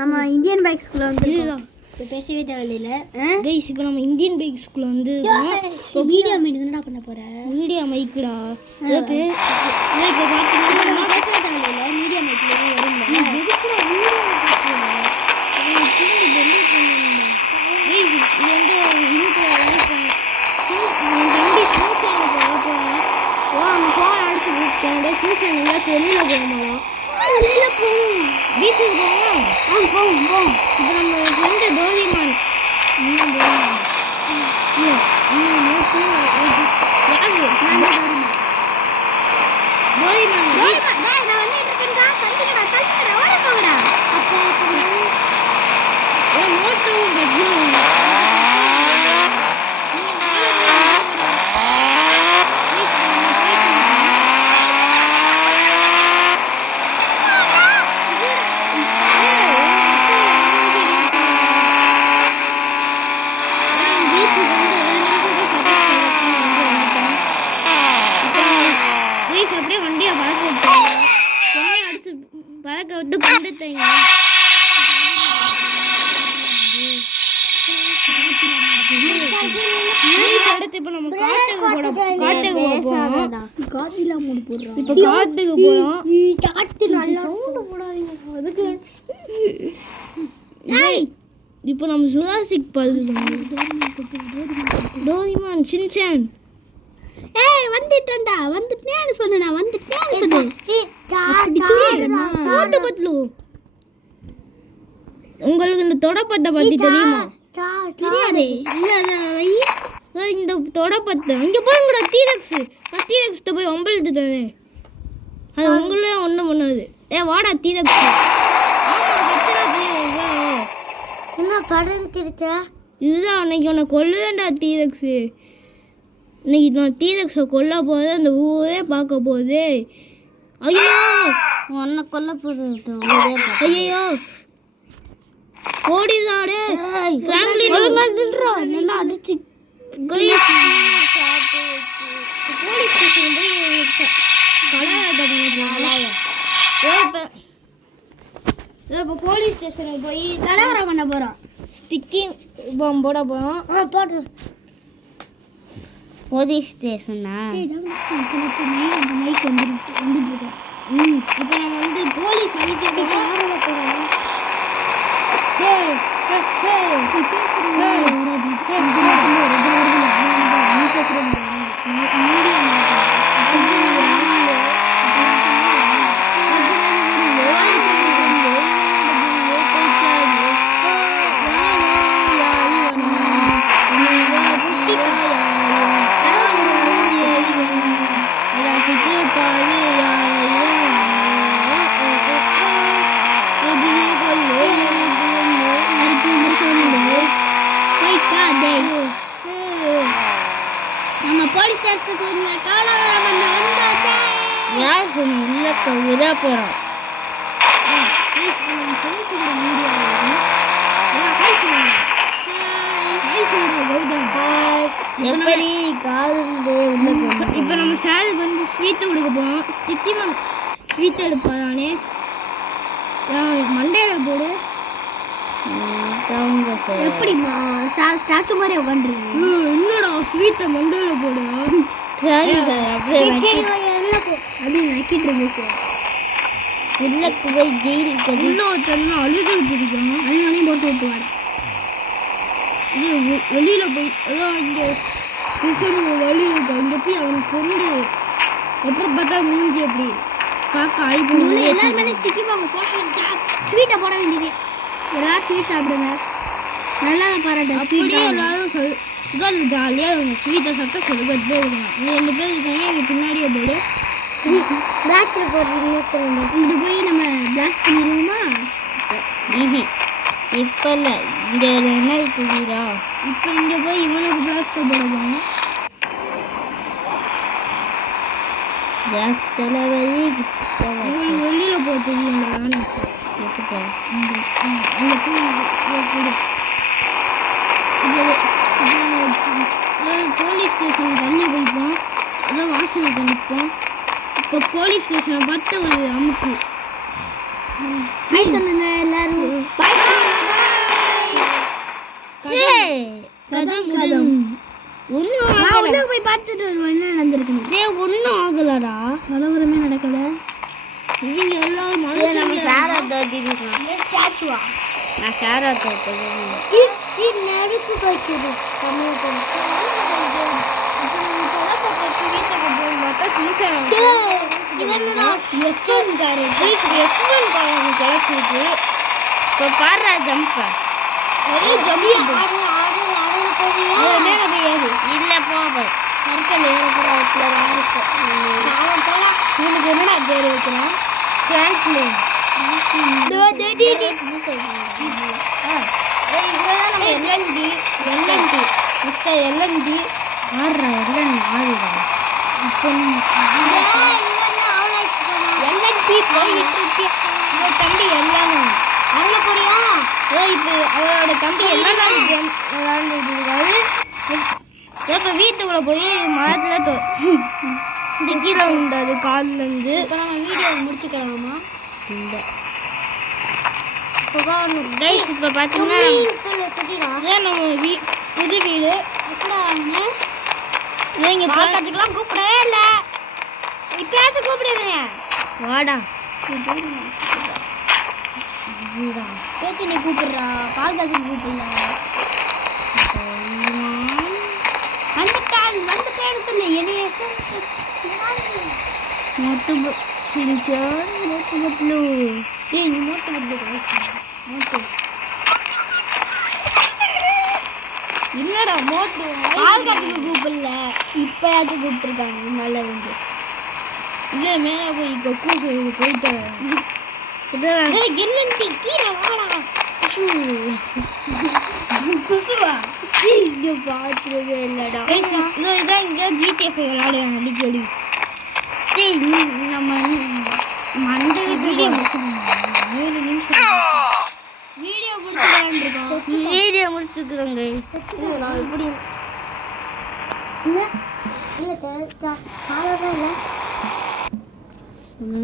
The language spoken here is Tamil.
நம்ம இந்தியன் பைக் ஸ்கூல்ல வந்து இப்போ பேசவே தேவையில்லை கைஸ். இப்போ நம்ம இந்தியன் பைக் ஸ்கூல்ல வந்து இப்போ வீடியோ மைக் என்னடா பண்ண போற? வீடியோ மைக்குடா. இப்போ பார்த்தீங்கன்னா பேசவே தேவையில்லை, மீடியா மைக்ல வரும்ல. கைஸ் இது வந்து இன்ட்ரோ தம்பி சின்சான் அவன் ஃபோன் அடிச்சு விட்டான். சின்சான் எங்கேயாச்சும் வெளியில் போகமாலாம். வெளியில் போகும், பீச்சுக்கு போவோம். போவோம். இப்போ நம்ம ஃப்ரெண்டு டோரிமான் இல்லை நீ நோட்டு யாரு டோரிமான் நான் வந்துட்டு இருக்கேன்டா. தள்ளிக்கடா ஓரமாங்கடா. அப்போ நோட்டும் பெட்லும் அப்படியே வண்டியை பறக்க விட்டாங்க. என்னையும் அடிச்சு பறக்க விட்டு கொண்டுட்டாங்க. அடுத்து இப்போ நம்ம காட்டுக்கு போகிறோம். இப்போ காட்டுக்கு போகிறோம். அதுக்கு இப்போ நம்ம சுராசிக் பார்க்க டோரிமான் சின்சான் வந்துட்டேன்டா. வந்துட்டேன்னு சொன்னேன். உங்களுக்கு இந்த தொடப்பத்தை பத்தி தெரியுமா? தெரியாதே. இந்த தொடப்பத்தை இங்க போங்கடா. டீரக்ஸ் போய் ஒம்பழுத்துட்டானே, அது உங்களே ஒன்றும் பண்ணாது. வாடா டீரக்ஸ். என்ன படம் தெரியுத? இதுதான் அன்னைக்கு உன்னை கொல்லுதான்டா டீரக்ஸு. இன்னைக்கு நான் டீரக்ஸை கொல்ல போது அந்த ஊரே பார்க்க போகுது. ஐயோ உன்னை கொல்ல போகுது. ஐயோ ஓடிதாடே ஃபேமிலி அடிச்சு போலீஸ் ஸ்டேஷன் இப்போ போலீஸ் ஸ்டேஷனுக்கு போய் கலவரம் பண்ண போகிறோம். ஸ்டிக்கி பாம்பு போட போகிறோம். போட்டு போலீஸ் ஸ்டேஷனா? மைக் வந்துருக்கோம். இப்போ நம்ம வந்து போலீஸ் அழிக்க நம்ம போலீஸ் ஸ்டேஷனுக்கு கலவரம் பண்ண வந்தாச்சே. யார் சொன்ன உள்ளக்க விட போகிறோம்? எப்படி இப்போ நம்ம சாருக்கு வந்து ஸ்வீட்டு கொடுக்க போகிறோம். ஸ்டிக்கிமன் ஸ்வீட் எடுப்பாதானே மண்டையில் போடு. எப்படிமா ஸ்டாச்சு மாதிரி உட்காந்துருக்கு? என்னடா ஸ்வீட்டை மண்டையில் போடு. சரி சார் அப்படியே நக்கிட்டு இருக்கு சார். உள்ளக்கு போய் ஜெயிலுக்கு உள்ள ஒருத்தன்னா அழுதுகிட்டு இருக்கோம். அழுகாலையும் போட்டு விட்டுவாடா. இது வெளியில் போய் அதான் இங்கே கிருஷ்ணனுக்கு வழி இருக்கு. அங்கே போய் அவனுக்கு கொண்டு அப்புறம் பார்த்தா மூஞ்சி எப்படி காக்கா ஆகி போடுவோம். எல்லாருமே ஸ்டிக்கி பாங்க போட்டு ஸ்வீட்டை போட வேண்டியது. எல்லாரும் ஸ்வீட் சாப்பிடுங்க. நல்லா பாராட்ட அப்படியே எல்லாரும் இதில் ஜாலியாக இருக்கும். ஸ்வீட்டை சாப்பிட்டா சொல்லிக்கிட்டே இருக்கணும். இங்கே 2 பேர் இருக்காங்க. இங்கே பின்னாடியே போடு பிளாஸ்டர் போடுறீங்க. இங்கிட்டு போய் நம்ம பிளாஸ்ட் பண்ணிடுவோமா? இப்போ இல்லை, இங்கே என்ன இருக்குதுடா. இப்போ இங்கே போய் இவனுக்கு பிளாஸ்டர் போடுவோம். பிளாஸ்ட் தலைவலி உங்களுக்கு வெளியில் போக தெரியுங்களா? நானே சார் அங்கே போய் போலீஸ் ஸ்டேஷன் தள்ளி போய்ப்போம். அதான் வாசலுக்கு நிற்போம். இப்போ போலீஸ் ஸ்டேஷனை பார்த்து ஒரு அமுக்கு. ஹாய் சொல்லுங்க எல்லாரும். இருக்கணும். ஒன்றும் ஆகலடா, கலவரமே நடக்கல. இவங்க எல்லாரும் ஸ்டாச்சுவா நான் சேரா நெருப்பு காய்ச்சது கிளச்சிருக்கு. இப்போ பாடுறா ஜம்ப் ஒரே ஜம்ப் இல்லை போக சர்க்கிள் இவனுக்கு என்னடா பேர் வைக்கிறான்? ஃப்ராங்க்லின். எல்என்டி மிஸ்டர் எல்என்டி ஆடுறா எல்என் ஆடுறா. இப்போ நீ எல்என்பி போயிட்டு இவன் தம்பி எல்லாம் அருள போறியா? இப்போ அவளோட தம்பி எல்லாம் விளாண்டுருக்காரு. இப்போ வீட்டுக்குள்ளே போய் மரத்தில் இந்த கீழே வந்தது காலிலேருந்து. இப்போ நம்ம வீடியோ முடிச்சுக்கலாமா? இல்லை கைஸ், இப்போ பார்த்தீங்கன்னா அதான் நம்ம புது வீடு நீங்கள் பார்க்கறதுக்கெலாம் கூப்பிடவே இல்லை. இப்பயாச்சும் கூப்பிடுவீங்க வாடா பேச்சு நீ கூப்பிடுறா. பால் காய்ச்சல் கூப்பிடல. வந்துட்டான்னு சொல்லி என்னைய மொட்டு சிரிச்சான் மொட்டு மொட்லு. ஏய் நீ மொட்டு மொட்லு மொட்டு என்னடா மோட்டு பால் காய்ச்சலுக்கு கூப்பிடல. இப்பயாச்சும் கூப்பிட்டுருக்காங்க. நல்ல வந்து இதே மேலே போய் கொக்கு போயிட்டு என்னன்ட்டு கீழே வாடா குசுவா இங்கே பார்த்துருவே இல்லைடா. இதான் இங்கே ஜிடிஎஃப் விளையாடுவேன் அடிக்கடி. நம்ம மண்டல வீடியோ முடிச்சுக்கணும். 7 நிமிஷம் வீடியோ முடிச்சுக்கலான்ருக்கோம். வீடியோ முடிச்சுக்கிறோங்க. எப்படி இல்லை இல்லை இல்லை